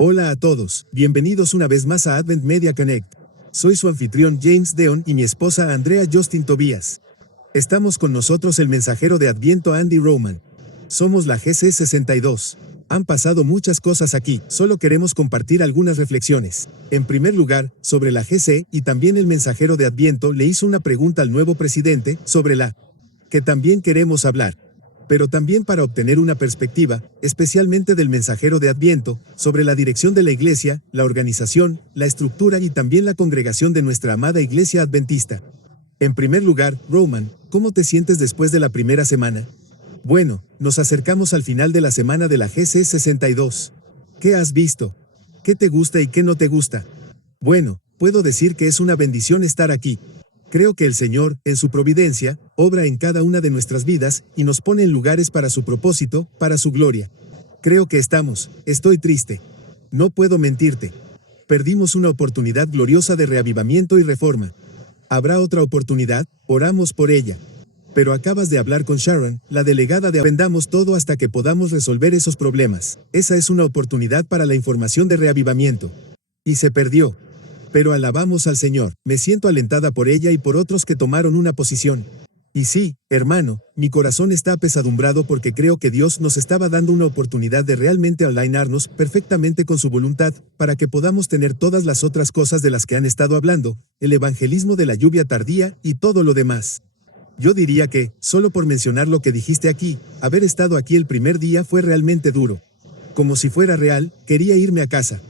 Hola a todos, bienvenidos una vez más a Advent Media Connect. Soy su anfitrión James Deon y mi esposa Andrea Justin Tobías. Estamos con nosotros el mensajero de Adviento Andy Roman. Somos la GC62. Han pasado muchas cosas aquí, solo queremos compartir algunas reflexiones. En primer lugar, sobre la GC, y también el mensajero de Adviento le hizo una pregunta al nuevo presidente, sobre la que también queremos hablar. Pero también para obtener una perspectiva, especialmente del mensajero de Adviento, sobre la dirección de la iglesia, la organización, la estructura y también la congregación de nuestra amada iglesia adventista. En primer lugar, Roman, ¿cómo te sientes después de la primera semana? Bueno, nos acercamos al final de la semana de la GC62. ¿Qué has visto? ¿Qué te gusta y qué no te gusta? Bueno, puedo decir que es una bendición estar aquí. Creo que el Señor, en su providencia, obra en cada una de nuestras vidas, y nos pone en lugares para su propósito, para su gloria. Creo que estoy triste. No puedo mentirte. Perdimos una oportunidad gloriosa de reavivamiento y reforma. ¿Habrá otra oportunidad? Oramos por ella. Pero acabas de hablar con Sharon, la delegada de Aprendamos Todo hasta que podamos resolver esos problemas. Esa es una oportunidad para la información de reavivamiento. Y se perdió. Pero alabamos al Señor, me siento alentada por ella y por otros que tomaron una posición. Y sí, hermano, mi corazón está apesadumbrado porque creo que Dios nos estaba dando una oportunidad de realmente alinearnos perfectamente con su voluntad, para que podamos tener todas las otras cosas de las que han estado hablando, el evangelismo de la lluvia tardía y todo lo demás. Yo diría que, solo por mencionar lo que dijiste aquí, haber estado aquí el primer día fue realmente duro. Como si fuera real, quería irme a casa.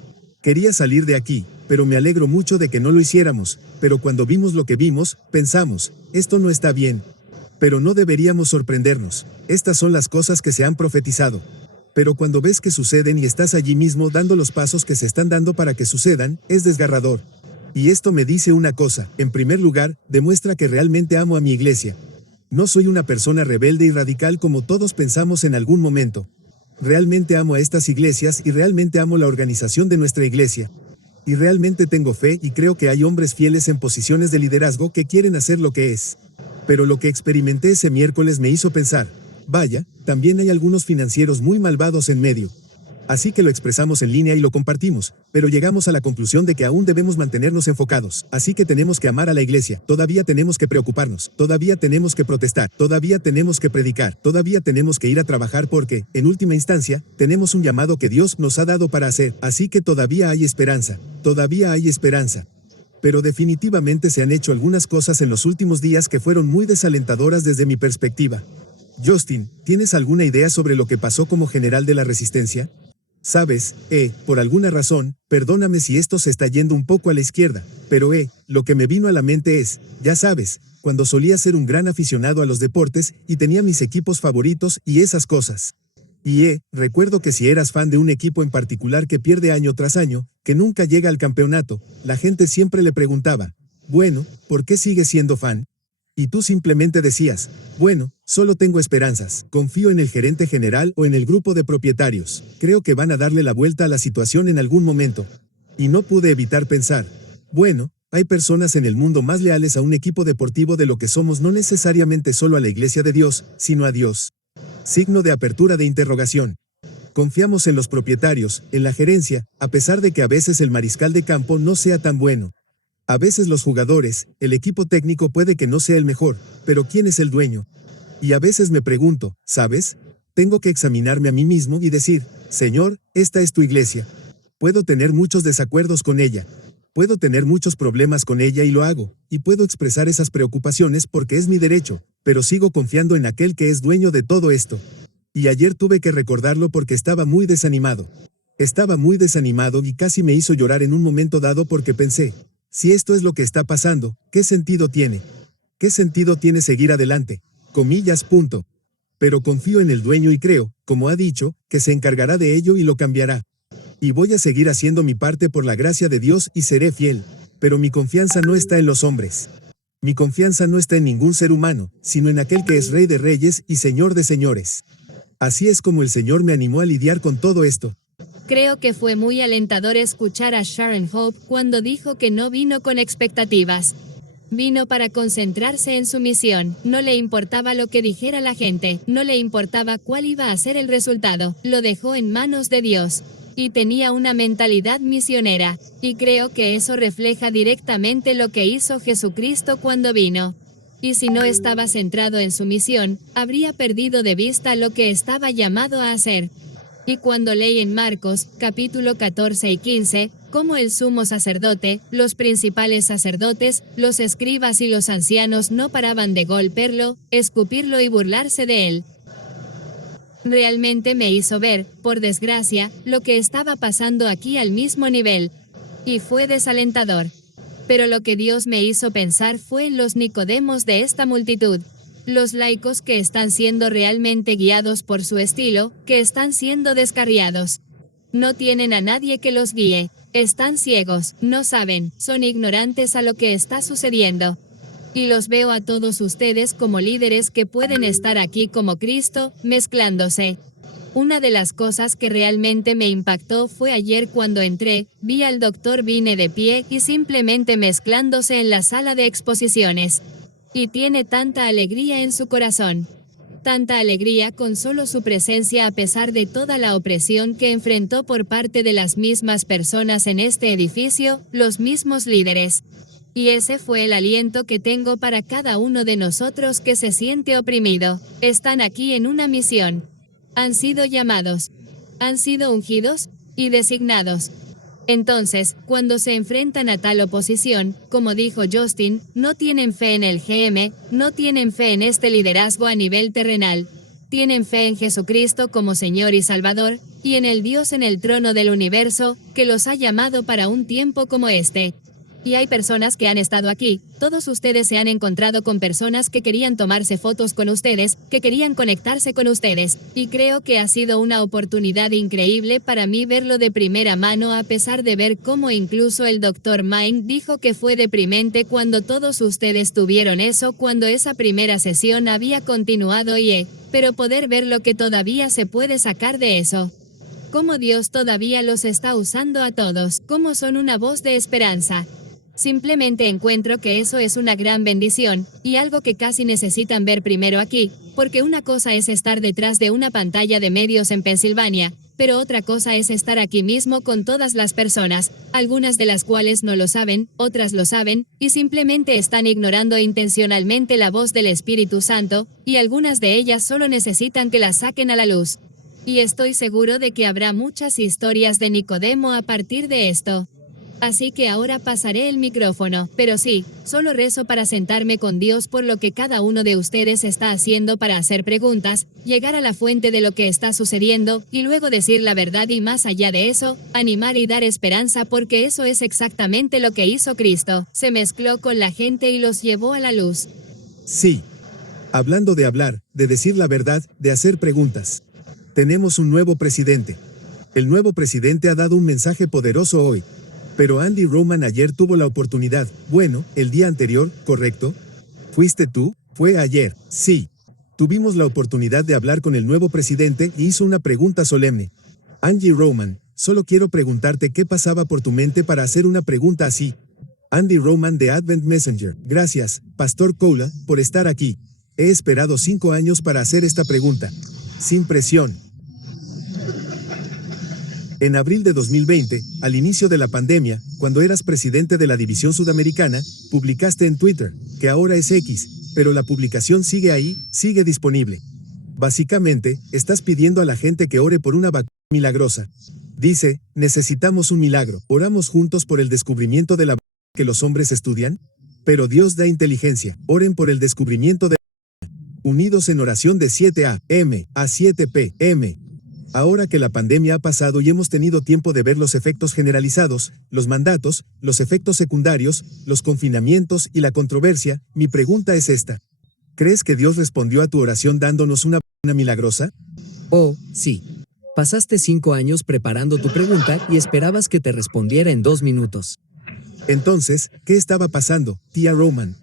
Quería salir de aquí, pero me alegro mucho de que no lo hiciéramos, pero cuando vimos lo que vimos, pensamos, esto no está bien. Pero no deberíamos sorprendernos, estas son las cosas que se han profetizado. Pero cuando ves que suceden y estás allí mismo dando los pasos que se están dando para que sucedan, es desgarrador. Y esto me dice una cosa, en primer lugar, demuestra que realmente amo a mi iglesia. No soy una persona rebelde y radical como todos pensamos en algún momento. Realmente amo a estas iglesias y realmente amo la organización de nuestra iglesia. Y realmente tengo fe y creo que hay hombres fieles en posiciones de liderazgo que quieren hacer lo que es. Pero lo que experimenté ese miércoles me hizo pensar, vaya, también hay algunos financieros muy malvados en medio. Así que lo expresamos en línea y lo compartimos, pero llegamos a la conclusión de que aún debemos mantenernos enfocados, así que tenemos que amar a la iglesia, todavía tenemos que preocuparnos, todavía tenemos que protestar, todavía tenemos que predicar, todavía tenemos que ir a trabajar porque, en última instancia, tenemos un llamado que Dios nos ha dado para hacer, así que todavía hay esperanza, todavía hay esperanza. Pero definitivamente se han hecho algunas cosas en los últimos días que fueron muy desalentadoras desde mi perspectiva. Justin, ¿tienes alguna idea sobre lo que pasó como general de la resistencia? Sabes, por alguna razón, perdóname si esto se está yendo un poco a la izquierda, pero lo que me vino a la mente es, ya sabes, cuando solía ser un gran aficionado a los deportes y tenía mis equipos favoritos y esas cosas. Y recuerdo que si eras fan de un equipo en particular que pierde año tras año, que nunca llega al campeonato, la gente siempre le preguntaba, bueno, ¿por qué sigues siendo fan? Y tú simplemente decías, bueno, solo tengo esperanzas, confío en el gerente general o en el grupo de propietarios, creo que van a darle la vuelta a la situación en algún momento. Y no pude evitar pensar, bueno, hay personas en el mundo más leales a un equipo deportivo de lo que somos no necesariamente solo a la iglesia de Dios, sino a Dios. Signo de apertura de interrogación. Confiamos en los propietarios, en la gerencia, a pesar de que a veces el mariscal de campo no sea tan bueno. A veces los jugadores, el equipo técnico puede que no sea el mejor, pero ¿quién es el dueño? Y a veces me pregunto, ¿sabes? Tengo que examinarme a mí mismo y decir, Señor, esta es tu iglesia. Puedo tener muchos desacuerdos con ella. Puedo tener muchos problemas con ella y lo hago, y puedo expresar esas preocupaciones porque es mi derecho, pero sigo confiando en aquel que es dueño de todo esto. Y ayer tuve que recordarlo porque estaba muy desanimado. Estaba muy desanimado y casi me hizo llorar en un momento dado porque pensé, si esto es lo que está pasando, ¿qué sentido tiene? ¿Qué sentido tiene seguir adelante? Comillas, punto. Pero confío en el dueño y creo, como ha dicho, que se encargará de ello y lo cambiará. Y voy a seguir haciendo mi parte por la gracia de Dios y seré fiel. Pero mi confianza no está en los hombres. Mi confianza no está en ningún ser humano, sino en aquel que es Rey de Reyes y Señor de Señores. Así es como el Señor me animó a lidiar con todo esto. Creo que fue muy alentador escuchar a Sharon Hope cuando dijo que no vino con expectativas. Vino para concentrarse en su misión, no le importaba lo que dijera la gente, no le importaba cuál iba a ser el resultado, lo dejó en manos de Dios. y tenía una mentalidad misionera, y creo que eso refleja directamente lo que hizo Jesucristo cuando vino. Y si no estaba centrado en su misión, habría perdido de vista lo que estaba llamado a hacer. Y cuando leí en Marcos, capítulo 14 y 15, cómo el sumo sacerdote, los principales sacerdotes, los escribas y los ancianos no paraban de golpearlo, escupirlo y burlarse de él. Realmente me hizo ver, por desgracia, lo que estaba pasando aquí al mismo nivel. Y fue desalentador. Pero lo que Dios me hizo pensar fue en los Nicodemos de esta multitud. Los laicos que están siendo realmente guiados por su estilo, que están siendo descarriados. No tienen a nadie que los guíe. Están ciegos, no saben, son ignorantes a lo que está sucediendo. Y los veo a todos ustedes como líderes que pueden estar aquí como Cristo, mezclándose. Una de las cosas que realmente me impactó fue ayer cuando entré, vi al Dr. Vine de pie y simplemente mezclándose en la sala de exposiciones. Y tiene tanta alegría en su corazón. Tanta alegría con solo su presencia a pesar de toda la opresión que enfrentó por parte de las mismas personas en este edificio, los mismos líderes. Y ese fue el aliento que tengo para cada uno de nosotros que se siente oprimido. Están aquí en una misión. Han sido llamados. Han sido ungidos y designados. Entonces, cuando se enfrentan a tal oposición, como dijo Justin, no tienen fe en el GM, no tienen fe en este liderazgo a nivel terrenal. Tienen fe en Jesucristo como Señor y Salvador, y en el Dios en el trono del universo, que los ha llamado para un tiempo como este. Y hay personas que han estado aquí, todos ustedes se han encontrado con personas que querían tomarse fotos con ustedes, que querían conectarse con ustedes, y creo que ha sido una oportunidad increíble para mí verlo de primera mano a pesar de ver cómo incluso el Dr. Mine dijo que fue deprimente cuando todos ustedes tuvieron eso cuando esa primera sesión había continuado pero poder ver lo que todavía se puede sacar de eso. Cómo Dios todavía los está usando a todos, cómo son una voz de esperanza. Simplemente encuentro que eso es una gran bendición, y algo que casi necesitan ver primero aquí, porque una cosa es estar detrás de una pantalla de medios en Pensilvania, pero otra cosa es estar aquí mismo con todas las personas, algunas de las cuales no lo saben, otras lo saben, y simplemente están ignorando intencionalmente la voz del Espíritu Santo, y algunas de ellas solo necesitan que las saquen a la luz. Y estoy seguro de que habrá muchas historias de Nicodemo a partir de esto. Así que ahora pasaré el micrófono, pero sí, solo rezo para sentarme con Dios por lo que cada uno de ustedes está haciendo para hacer preguntas, llegar a la fuente de lo que está sucediendo, y luego decir la verdad y más allá de eso, animar y dar esperanza porque eso es exactamente lo que hizo Cristo, se mezcló con la gente y los llevó a la luz. Sí. Hablando de hablar, de decir la verdad, de hacer preguntas. Tenemos un nuevo presidente. El nuevo presidente ha dado un mensaje poderoso hoy. Pero Andy Roman ayer tuvo la oportunidad, bueno, el día anterior, ¿correcto? ¿Fuiste tú? Fue ayer, sí. Tuvimos la oportunidad de hablar con el nuevo presidente y hizo una pregunta solemne. Andy Roman, solo quiero preguntarte qué pasaba por tu mente para hacer una pregunta así. Andy Roman de Advent Messenger. Gracias, Pastor Koula, por estar aquí. He esperado 5 años para hacer esta pregunta. Sin presión. En abril de 2020, al inicio de la pandemia, cuando eras presidente de la División Sudamericana, publicaste en Twitter, que ahora es X, pero la publicación sigue ahí, sigue disponible. Básicamente, estás pidiendo a la gente que ore por una vacuna milagrosa. Dice, necesitamos un milagro. ¿Oramos juntos por el descubrimiento de la vacuna que los hombres estudian? Pero Dios da inteligencia. Oren por el descubrimiento de la vacuna. Unidos en oración de 7 a.m. a 7 p.m. Ahora que la pandemia ha pasado y hemos tenido tiempo de ver los efectos generalizados, los mandatos, los efectos secundarios, los confinamientos y la controversia, mi pregunta es esta. ¿Crees que Dios respondió a tu oración dándonos una vacuna milagrosa? Oh, sí. Pasaste 5 años preparando tu pregunta y esperabas que te respondiera en 2 minutos. Entonces, ¿qué estaba pasando, tía Roman?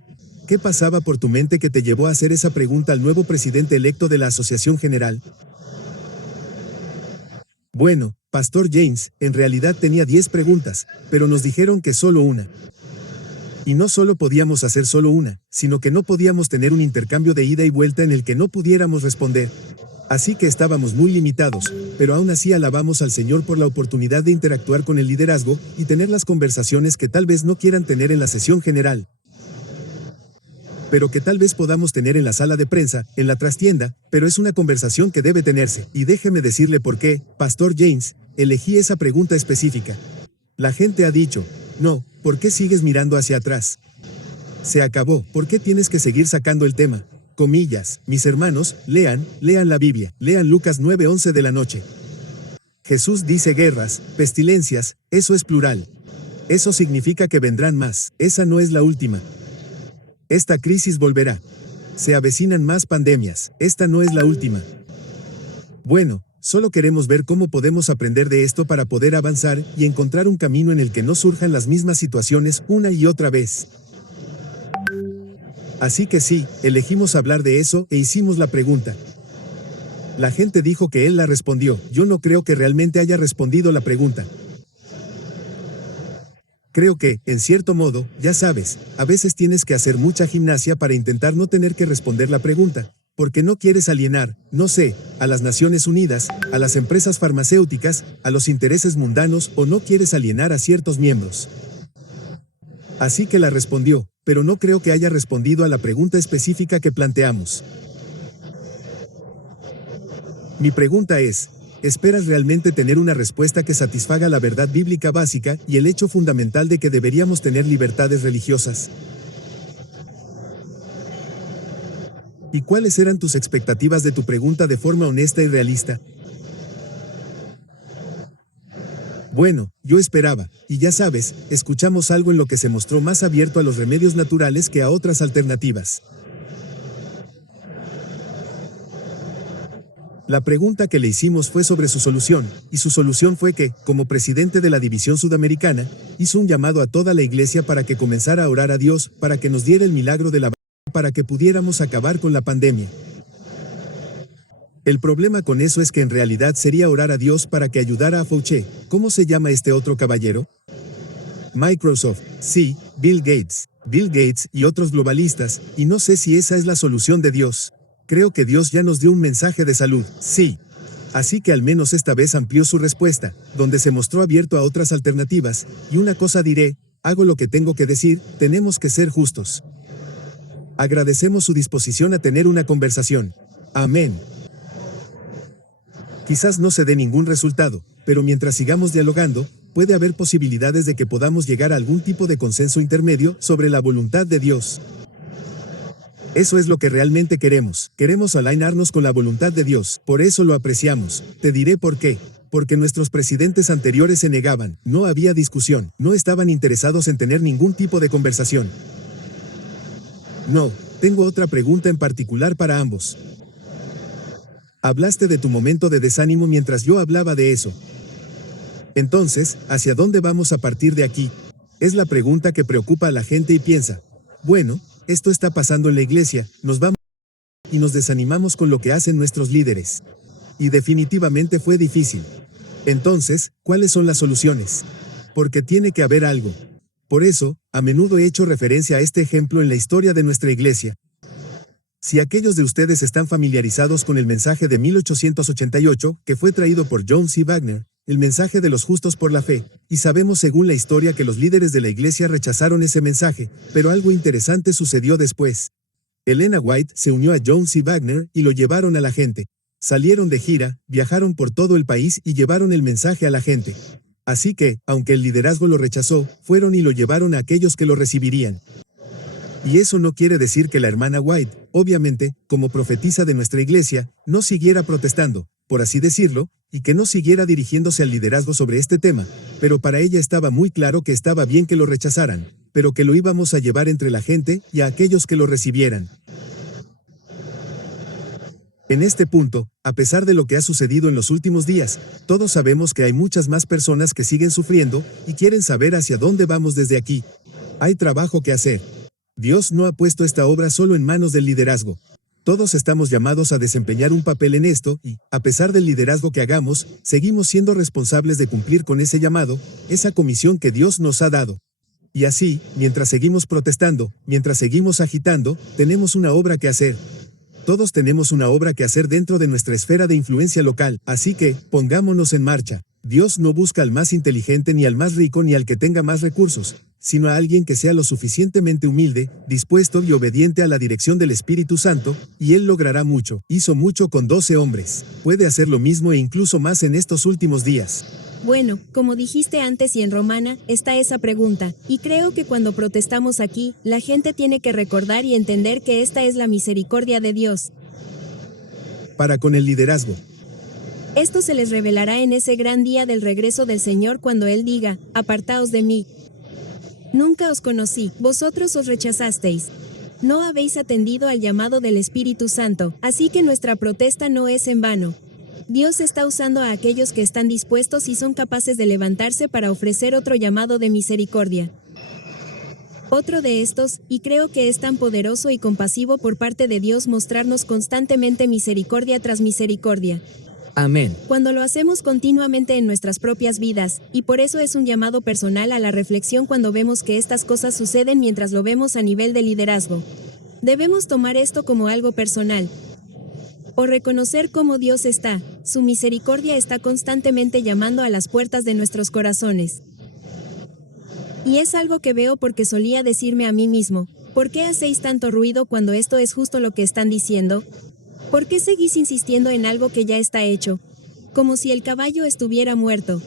¿Qué pasaba por tu mente que te llevó a hacer esa pregunta al nuevo presidente electo de la Asociación General? Bueno, Pastor James, en realidad tenía 10 preguntas, pero nos dijeron que solo una. Y no solo podíamos hacer solo una, sino que no podíamos tener un intercambio de ida y vuelta en el que no pudiéramos responder. Así que estábamos muy limitados, pero aún así alabamos al Señor por la oportunidad de interactuar con el liderazgo y tener las conversaciones que tal vez no quieran tener en la sesión general, pero que tal vez podamos tener en la sala de prensa, en la trastienda, pero es una conversación que debe tenerse. Y déjeme decirle por qué, Pastor James, elegí esa pregunta específica. La gente ha dicho, no, ¿por qué sigues mirando hacia atrás? Se acabó, ¿por qué tienes que seguir sacando el tema? Comillas, mis hermanos, lean la Biblia, lean Lucas 9:11 de la noche. Jesús dice guerras, pestilencias, eso es plural. Eso significa que vendrán más, esa no es la última. Esta crisis volverá. Se avecinan más pandemias, esta no es la última. Bueno, solo queremos ver cómo podemos aprender de esto para poder avanzar y encontrar un camino en el que no surjan las mismas situaciones una y otra vez. Así que sí, elegimos hablar de eso e hicimos la pregunta. La gente dijo que él la respondió, yo no creo que realmente haya respondido la pregunta. Creo que, en cierto modo, ya sabes, a veces tienes que hacer mucha gimnasia para intentar no tener que responder la pregunta, porque no quieres alienar, no sé, a las Naciones Unidas, a las empresas farmacéuticas, a los intereses mundanos o no quieres alienar a ciertos miembros. Así que la respondió, pero no creo que haya respondido a la pregunta específica que planteamos. Mi pregunta es, ¿esperas realmente tener una respuesta que satisfaga la verdad bíblica básica y el hecho fundamental de que deberíamos tener libertades religiosas? ¿Y cuáles eran tus expectativas de tu pregunta de forma honesta y realista? Bueno, yo esperaba, y ya sabes, escuchamos algo en lo que se mostró más abierto a los remedios naturales que a otras alternativas. La pregunta que le hicimos fue sobre su solución, y su solución fue que, como presidente de la División Sudamericana, hizo un llamado a toda la iglesia para que comenzara a orar a Dios, para que nos diera el milagro de la vacuna, para que pudiéramos acabar con la pandemia. El problema con eso es que en realidad sería orar a Dios para que ayudara a Fauci. ¿Cómo se llama este otro caballero? Microsoft, sí, Bill Gates y otros globalistas, y no sé si esa es la solución de Dios. Creo que Dios ya nos dio un mensaje de salud, sí. Así que al menos esta vez amplió su respuesta, donde se mostró abierto a otras alternativas, y una cosa diré, hago lo que tengo que decir, tenemos que ser justos. Agradecemos su disposición a tener una conversación. Amén. Quizás no se dé ningún resultado, pero mientras sigamos dialogando, puede haber posibilidades de que podamos llegar a algún tipo de consenso intermedio sobre la voluntad de Dios. Eso es lo que realmente queremos. Queremos alinearnos con la voluntad de Dios, por eso lo apreciamos. Te diré por qué. Porque nuestros presidentes anteriores se negaban, no había discusión, no estaban interesados en tener ningún tipo de conversación. No, tengo otra pregunta en particular para ambos. Hablaste de tu momento de desánimo mientras yo hablaba de eso. Entonces, ¿hacia dónde vamos a partir de aquí? Es la pregunta que preocupa a la gente y piensa, bueno, esto está pasando en la iglesia, nos vamos y nos desanimamos con lo que hacen nuestros líderes. Y definitivamente fue difícil. Entonces, ¿cuáles son las soluciones? Porque tiene que haber algo. Por eso, a menudo he hecho referencia a este ejemplo en la historia de nuestra iglesia. Si aquellos de ustedes están familiarizados con el mensaje de 1888, que fue traído por John C. Wagner, el mensaje de los justos por la fe, y sabemos según la historia que los líderes de la iglesia rechazaron ese mensaje, pero algo interesante sucedió después. Elena White se unió a John C. Wagner y lo llevaron a la gente. Salieron de gira, viajaron por todo el país y llevaron el mensaje a la gente. Así que, aunque el liderazgo lo rechazó, fueron y lo llevaron a aquellos que lo recibirían. Y eso no quiere decir que la hermana White, obviamente, como profetisa de nuestra iglesia, no siguiera protestando, por así decirlo, y que no siguiera dirigiéndose al liderazgo sobre este tema, pero para ella estaba muy claro que estaba bien que lo rechazaran, pero que lo íbamos a llevar entre la gente y a aquellos que lo recibieran. En este punto, a pesar de lo que ha sucedido en los últimos días, todos sabemos que hay muchas más personas que siguen sufriendo y quieren saber hacia dónde vamos desde aquí. Hay trabajo que hacer. Dios no ha puesto esta obra solo en manos del liderazgo. Todos estamos llamados a desempeñar un papel en esto y, a pesar del liderazgo que hagamos, seguimos siendo responsables de cumplir con ese llamado, esa comisión que Dios nos ha dado. Y así, mientras seguimos protestando, mientras seguimos agitando, tenemos una obra que hacer. Todos tenemos una obra que hacer dentro de nuestra esfera de influencia local, así que, pongámonos en marcha. Dios no busca al más inteligente ni al más rico ni al que tenga más recursos, sino a alguien que sea lo suficientemente humilde, dispuesto y obediente a la dirección del Espíritu Santo, y Él logrará mucho. Hizo mucho con 12 hombres. Puede hacer lo mismo e incluso más en estos últimos días. Bueno, como dijiste antes y en Romana, está esa pregunta, y creo que cuando protestamos aquí, la gente tiene que recordar y entender que esta es la misericordia de Dios. Para con el liderazgo. Esto se les revelará en ese gran día del regreso del Señor cuando Él diga, apartaos de mí. Nunca os conocí, vosotros os rechazasteis. No habéis atendido al llamado del Espíritu Santo, así que nuestra protesta no es en vano. Dios está usando a aquellos que están dispuestos y son capaces de levantarse para ofrecer otro llamado de misericordia. Otro de estos, y creo que es tan poderoso y compasivo por parte de Dios mostrarnos constantemente misericordia tras misericordia. Amén. Cuando lo hacemos continuamente en nuestras propias vidas, y por eso es un llamado personal a la reflexión cuando vemos que estas cosas suceden mientras lo vemos a nivel de liderazgo. Debemos tomar esto como algo personal. O reconocer cómo Dios está, su misericordia está constantemente llamando a las puertas de nuestros corazones. Y es algo que veo porque solía decirme a mí mismo, ¿por qué hacéis tanto ruido cuando esto es justo lo que están diciendo? ¿Por qué seguís insistiendo en algo que ya está hecho? Como si el caballo estuviera muerto.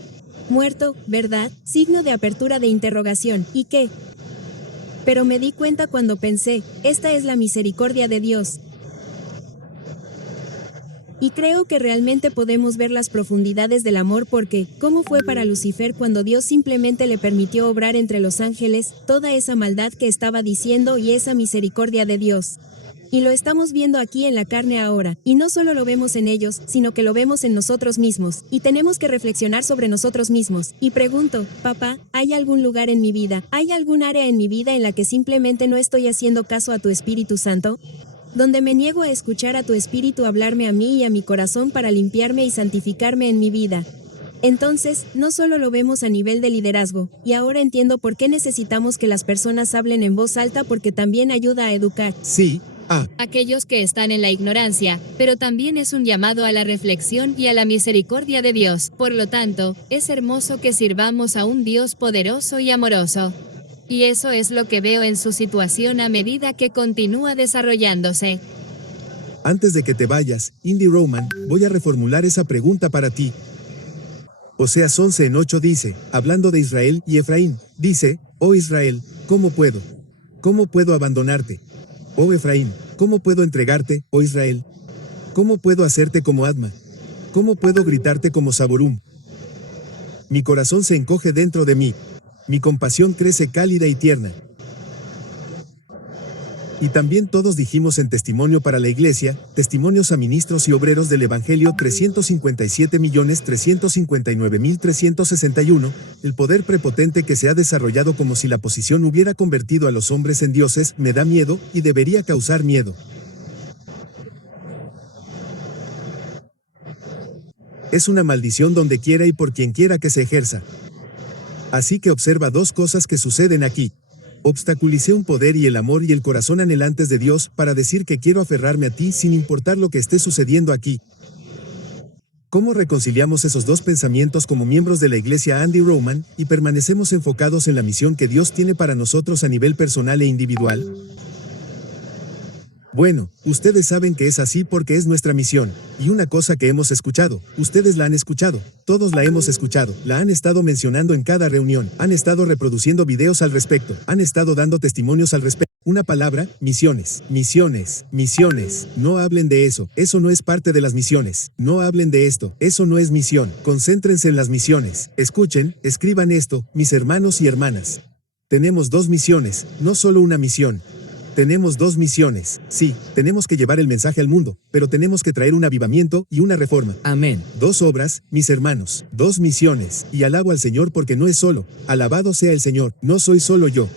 Muerto, ¿verdad? Signo de apertura de interrogación. ¿Y qué? Pero me di cuenta cuando pensé, esta es la misericordia de Dios. Y creo que realmente podemos ver las profundidades del amor porque, ¿cómo fue para Lucifer cuando Dios simplemente le permitió obrar entre los ángeles, toda esa maldad que estaba diciendo y esa misericordia de Dios? Y lo estamos viendo aquí en la carne ahora, y no solo lo vemos en ellos, sino que lo vemos en nosotros mismos, y tenemos que reflexionar sobre nosotros mismos. Y pregunto, papá, ¿hay algún lugar en mi vida, hay algún área en mi vida en la que simplemente no estoy haciendo caso a tu Espíritu Santo? Donde me niego a escuchar a tu Espíritu hablarme a mí y a mi corazón para limpiarme y santificarme en mi vida. Entonces, no solo lo vemos a nivel de liderazgo, y ahora entiendo por qué necesitamos que las personas hablen en voz alta porque también ayuda a educar. Sí. Aquellos que están en la ignorancia, pero también es un llamado a la reflexión y a la misericordia de Dios. Por lo tanto, es hermoso que sirvamos a un Dios poderoso y amoroso. Y eso es lo que veo en su situación a medida que continúa desarrollándose. Antes de que te vayas, Indy Roman, voy a reformular esa pregunta para ti. Oseas 11:8 dice, hablando de Israel y Efraín, dice, oh Israel, ¿cómo puedo? ¿Cómo puedo abandonarte? Oh Efraín, ¿cómo puedo entregarte, oh Israel? ¿Cómo puedo hacerte como Adma? ¿Cómo puedo gritarte como Saborum? Mi corazón se encoge dentro de mí. Mi compasión crece cálida y tierna. Y también todos dijimos en testimonio para la iglesia, testimonios a ministros y obreros del Evangelio 357.359.361, el poder prepotente que se ha desarrollado como si la posición hubiera convertido a los hombres en dioses, me da miedo, y debería causar miedo. Es una maldición donde quiera y por quien quiera que se ejerza. Así que observa dos cosas que suceden aquí. Obstaculicé un poder y el amor y el corazón anhelantes de Dios para decir que quiero aferrarme a ti sin importar lo que esté sucediendo aquí. ¿Cómo reconciliamos esos dos pensamientos como miembros de la iglesia Andy Roman y permanecemos enfocados en la misión que Dios tiene para nosotros a nivel personal e individual? Bueno, ustedes saben que es así porque es nuestra misión, y una cosa que hemos escuchado, ustedes la han escuchado, todos la hemos escuchado, la han estado mencionando en cada reunión, han estado reproduciendo videos al respecto, han estado dando testimonios al respecto. Una palabra, misiones, misiones, misiones, no hablen de eso, eso no es parte de las misiones, no hablen de esto, eso no es misión, concéntrense en las misiones, escuchen, escriban esto, mis hermanos y hermanas. Tenemos dos misiones, no solo una misión. Tenemos dos misiones. Sí, tenemos que llevar el mensaje al mundo, pero tenemos que traer un avivamiento y una reforma. Amén. Dos obras, mis hermanos, dos misiones, y alabo al Señor porque no es solo. Alabado sea el Señor, no soy solo yo.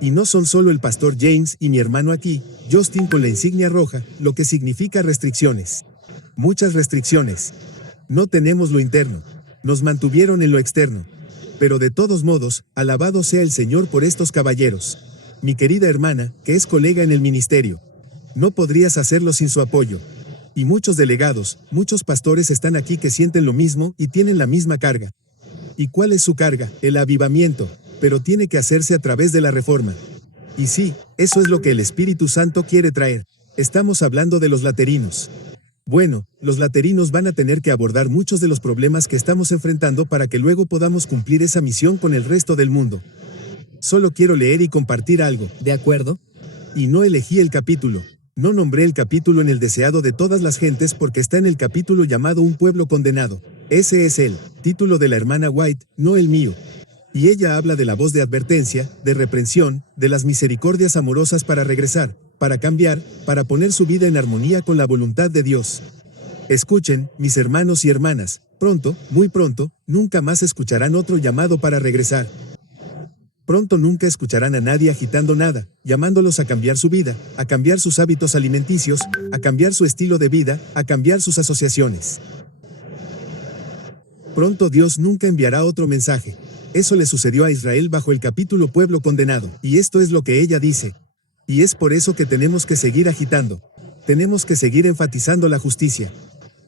Y no son solo el pastor James y mi hermano aquí, Justin con la insignia roja, lo que significa restricciones. Muchas restricciones. No tenemos lo interno. Nos mantuvieron en lo externo. Pero de todos modos, alabado sea el Señor por estos caballeros. Mi querida hermana, que es colega en el ministerio. No podrías hacerlo sin su apoyo. Y muchos delegados, muchos pastores están aquí que sienten lo mismo y tienen la misma carga. ¿Y cuál es su carga? El avivamiento, pero tiene que hacerse a través de la reforma. Y sí, eso es lo que el Espíritu Santo quiere traer. Estamos hablando de los laterinos. Bueno, los laterinos van a tener que abordar muchos de los problemas que estamos enfrentando para que luego podamos cumplir esa misión con el resto del mundo. Solo quiero leer y compartir algo. ¿De acuerdo? Y no elegí el capítulo. No nombré el capítulo en el deseado de todas las gentes porque está en el capítulo llamado Un pueblo condenado. Ese es el título de la hermana White, no el mío. Y ella habla de la voz de advertencia, de reprensión, de las misericordias amorosas para regresar, para cambiar, para poner su vida en armonía con la voluntad de Dios. Escuchen, mis hermanos y hermanas, pronto, muy pronto, nunca más escucharán otro llamado para regresar. Pronto nunca escucharán a nadie agitando nada, llamándolos a cambiar su vida, a cambiar sus hábitos alimenticios, a cambiar su estilo de vida, a cambiar sus asociaciones. Pronto Dios nunca enviará otro mensaje. Eso le sucedió a Israel bajo el capítulo Pueblo Condenado, y esto es lo que ella dice. Y es por eso que tenemos que seguir agitando. Tenemos que seguir enfatizando la justicia.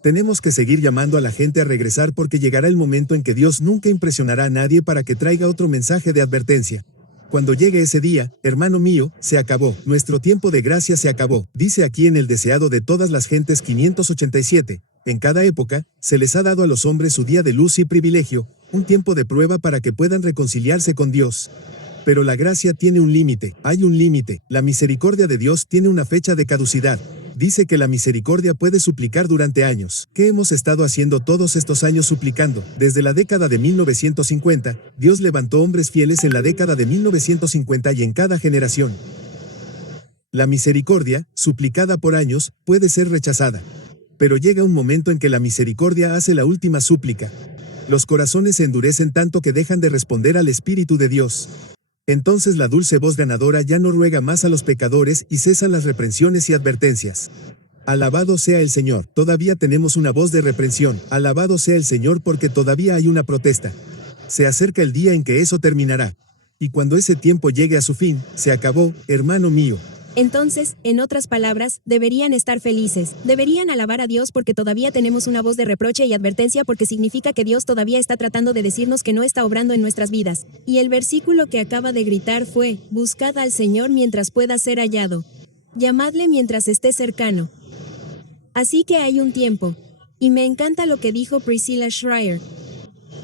Tenemos que seguir llamando a la gente a regresar porque llegará el momento en que Dios nunca impresionará a nadie para que traiga otro mensaje de advertencia. Cuando llegue ese día, hermano mío, se acabó. Nuestro tiempo de gracia se acabó. Dice aquí en el deseado de todas las gentes 587. En cada época, se les ha dado a los hombres su día de luz y privilegio, un tiempo de prueba para que puedan reconciliarse con Dios. Pero la gracia tiene un límite, hay un límite. La misericordia de Dios tiene una fecha de caducidad. Dice que la misericordia puede suplicar durante años. ¿Qué hemos estado haciendo todos estos años suplicando? Desde la década de 1950, Dios levantó hombres fieles en la década de 1950 y en cada generación. La misericordia, suplicada por años, puede ser rechazada. Pero llega un momento en que la misericordia hace la última súplica. Los corazones se endurecen tanto que dejan de responder al Espíritu de Dios. Entonces la dulce voz ganadora ya no ruega más a los pecadores y cesan las reprensiones y advertencias. Alabado sea el Señor, todavía tenemos una voz de reprensión. Alabado sea el Señor porque todavía hay una protesta. Se acerca el día en que eso terminará. Y cuando ese tiempo llegue a su fin, se acabó, hermano mío. Entonces, en otras palabras, deberían estar felices. Deberían alabar a Dios porque todavía tenemos una voz de reproche y advertencia porque significa que Dios todavía está tratando de decirnos que no está obrando en nuestras vidas. Y el versículo que acaba de gritar fue, buscad al Señor mientras pueda ser hallado. Llamadle mientras esté cercano. Así que hay un tiempo. Y me encanta lo que dijo Priscilla Schreier.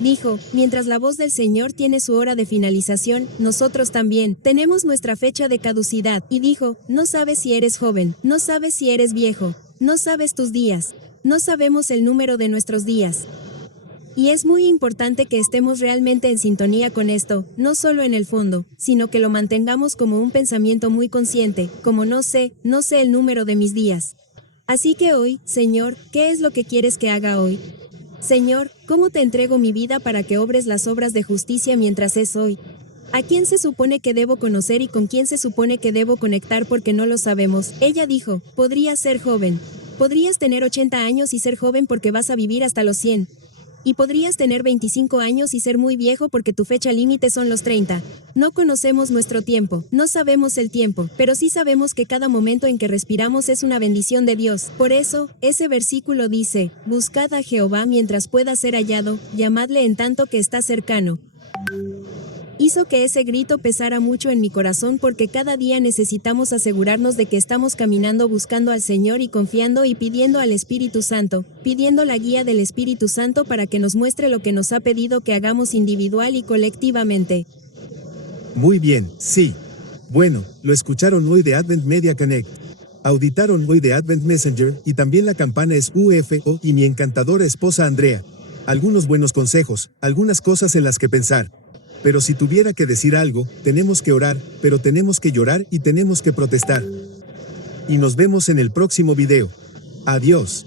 Dijo, mientras la voz del Señor tiene su hora de finalización, nosotros también tenemos nuestra fecha de caducidad. Y dijo, no sabes si eres joven, no sabes si eres viejo, no sabes tus días, no sabemos el número de nuestros días. Y es muy importante que estemos realmente en sintonía con esto, no solo en el fondo, sino que lo mantengamos como un pensamiento muy consciente, como no sé el número de mis días. Así que hoy, Señor, ¿qué es lo que quieres que haga hoy? Señor, ¿cómo te entrego mi vida para que obres las obras de justicia mientras es hoy? ¿A quién se supone que debo conocer y con quién se supone que debo conectar porque no lo sabemos? Ella dijo, podrías ser joven. Podrías tener 80 años y ser joven porque vas a vivir hasta los 100. Y podrías tener 25 años y ser muy viejo porque tu fecha límite son los 30. No conocemos nuestro tiempo, no sabemos el tiempo, pero sí sabemos que cada momento en que respiramos es una bendición de Dios. Por eso, ese versículo dice, buscad a Jehová mientras pueda ser hallado, llamadle en tanto que está cercano. Hizo que ese grito pesara mucho en mi corazón porque cada día necesitamos asegurarnos de que estamos caminando buscando al Señor y confiando y pidiendo al Espíritu Santo, pidiendo la guía del Espíritu Santo para que nos muestre lo que nos ha pedido que hagamos individual y colectivamente. Muy bien, sí. Bueno, lo escucharon hoy de Advent Media Connect. Auditaron hoy de Advent Messenger y también la campana es UFO y mi encantadora esposa Andrea. Algunos buenos consejos, algunas cosas en las que pensar. Pero si tuviera que decir algo, tenemos que orar, pero tenemos que llorar y tenemos que protestar. Y nos vemos en el próximo video. Adiós.